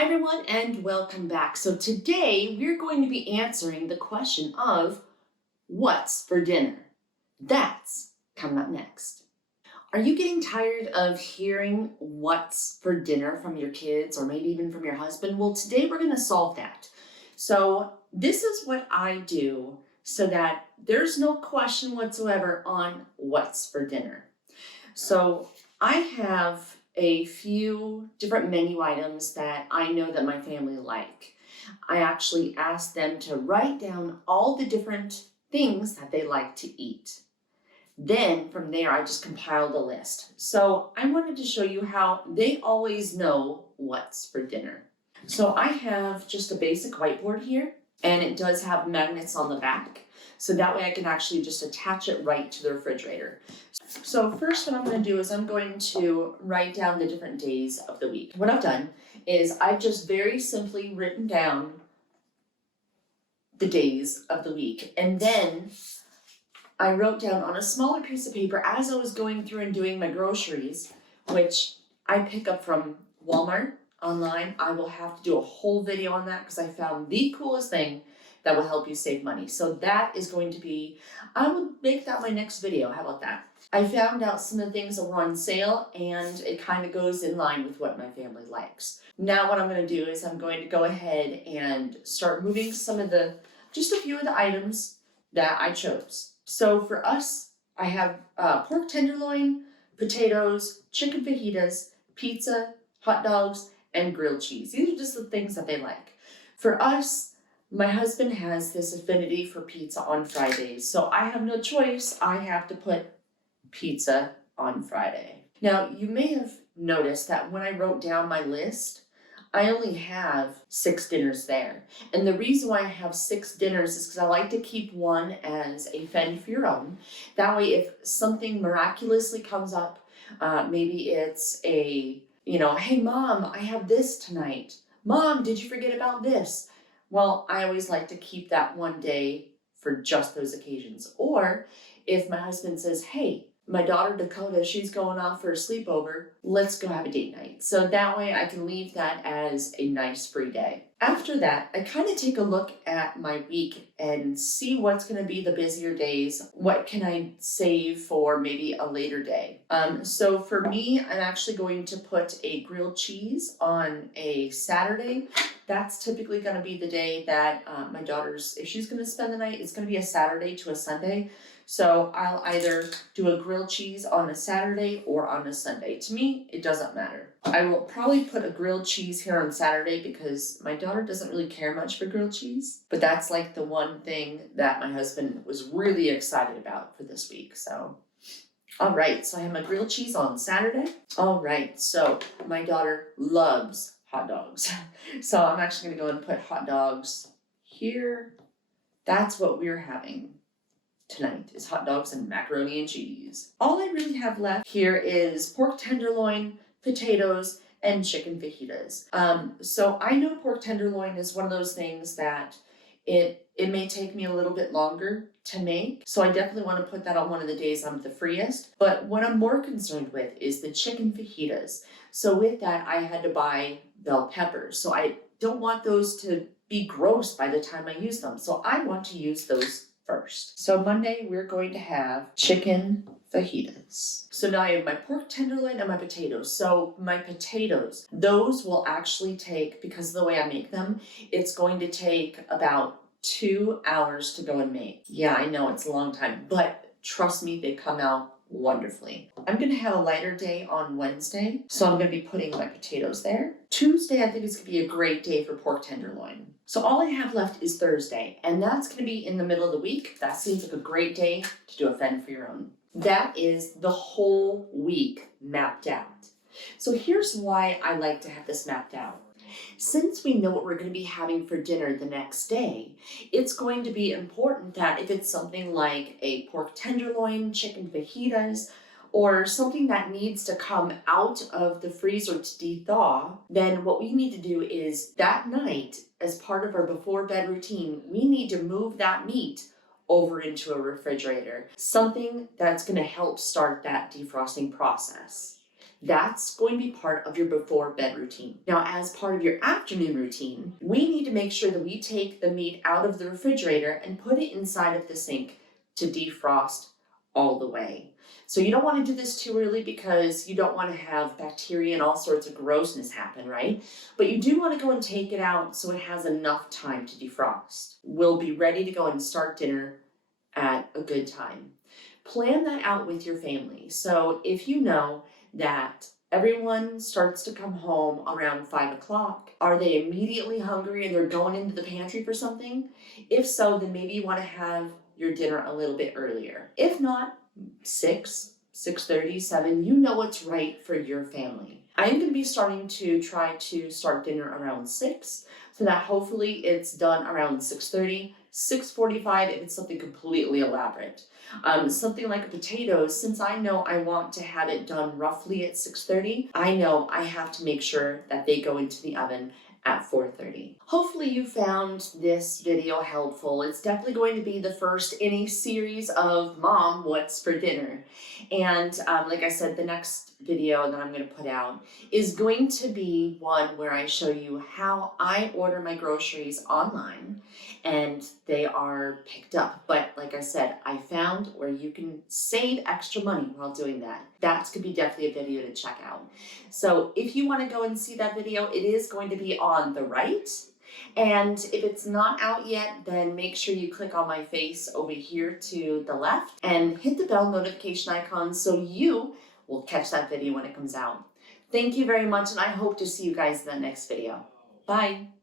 Hi everyone and welcome back. So today we're going to be answering the question of what's for dinner? That's coming up next. Are you getting tired of hearing what's for dinner from your kids or maybe even from your husband? Well, today we're going to solve that. So this is what I do so that there's no question whatsoever on what's for dinner. So I have a few different menu items that I know that my family like. I actually asked them to write down all the different things that they like to eat. Then from there, I just compiled a list. So I wanted to show you how they always know what's for dinner. So I have just a basic whiteboard here, and it does have magnets on the back. So that way I can actually just attach it right to the refrigerator. So first what I'm going to do is I'm going to write down the different days of the week. What I've done is I've just very simply written down the days of the week. And then I wrote down on a smaller piece of paper as I was going through and doing my groceries, which I pick up from Walmart online. I will have to do a whole video on that because I found the coolest thing that will help you save money. So that is going to be, I will make that my next video. How about that? I found out some of the things that were on sale and it kind of goes in line with what my family likes. Now what I'm going to do is I'm going to go ahead and start moving just a few of the items that I chose. So for us, I have pork tenderloin, potatoes, chicken fajitas, pizza, hot dogs, and grilled cheese. These are just the things that they like. For us, my husband has this affinity for pizza on Fridays, so I have no choice. I have to put pizza on Friday. Now, you may have noticed that when I wrote down my list, I only have 6 dinners there. And the reason why I have 6 dinners is because I like to keep one as a fend for your own. That way, if something miraculously comes up, maybe it's hey Mom, I have this tonight. Mom, did you forget about this? Well, I always like to keep that one day for just those occasions. Or if my husband says, hey, my daughter Dakota, she's going off for a sleepover, let's go have a date night. So that way I can leave that as a nice free day. After that, I kind of take a look at my week and see what's going to be the busier days. What can I save for maybe a later day? So for me, I'm actually going to put a grilled cheese on a Saturday. That's typically going to be the day that my daughter's, if she's going to spend the night, it's going to be a Saturday to a Sunday. So I'll either do a grilled cheese on a Saturday or on a Sunday. To me, it doesn't matter. I will probably put a grilled cheese here on Saturday because my daughter doesn't really care much for grilled cheese. But that's like the one thing that my husband was really excited about for this week. So, all right. So I have my grilled cheese on Saturday. All right. So my daughter loves hot dogs. So I'm actually going to go and put hot dogs here. That's what we're having tonight, is hot dogs and macaroni and cheese. All I really have left here is pork tenderloin, potatoes, and chicken fajitas. So I know pork tenderloin is one of those things that it may take me a little bit longer to make. So I definitely want to put that on one of the days I'm the freest. But what I'm more concerned with is the chicken fajitas. So with that, I had to buy bell peppers. So I don't want those to be gross by the time I use them. So I want to use those first. So Monday, we're going to have chicken fajitas. So now I have my pork tenderloin and my potatoes. So my potatoes, those will actually take, because of the way I make them, it's going to take about 2 hours to go and make. Yeah, I know it's a long time, but trust me, they come out wonderfully. I'm going to have a lighter day on Wednesday, so I'm going to be putting my potatoes there. Tuesday, I think is going to be a great day for pork tenderloin. So all I have left is Thursday, and that's going to be in the middle of the week. That seems like a great day to do a fend for your own. That is the whole week mapped out. So here's why I like to have this mapped out. Since we know what we're going to be having for dinner the next day, it's going to be important that if it's something like a pork tenderloin, chicken fajitas, or something that needs to come out of the freezer to de-thaw, then what we need to do is that night, as part of our before bed routine, we need to move that meat over into a refrigerator, something that's going to help start that defrosting process. That's going to be part of your before bed routine. Now, as part of your afternoon routine, we need to make sure that we take the meat out of the refrigerator and put it inside of the sink to defrost all the way. So you don't want to do this too early because you don't want to have bacteria and all sorts of grossness happen, right? But you do want to go and take it out so it has enough time to defrost. We'll be ready to go and start dinner at a good time. Plan that out with your family. So if you know that everyone starts to come home around 5 o'clock, are they immediately hungry and they're going into the pantry for something? If so, then maybe you want to have your dinner a little bit earlier. If not, 6:30, 7, you know what's right for your family. I am going to be starting to try to start dinner around 6, so that hopefully it's done around 6:30, 6:45 if it's something completely elaborate. Something like potatoes, since I know I want to have it done roughly at 6:30, I know I have to make sure that they go into the oven at 4:30. Hopefully you found this video helpful. It's definitely going to be the first in a series of Mom, What's for Dinner? And like I said, the next video that I'm going to put out is going to be one where I show you how I order my groceries online and they are picked up. But like I said, I found where you can save extra money while doing that. That's going to be definitely a video to check out. So if you want to go and see that video, it is going to be on the right. And if it's not out yet, then make sure you click on my face over here to the left and hit the bell notification icon so you will catch that video when it comes out. Thank you very much, and I hope to see you guys in the next video. Bye.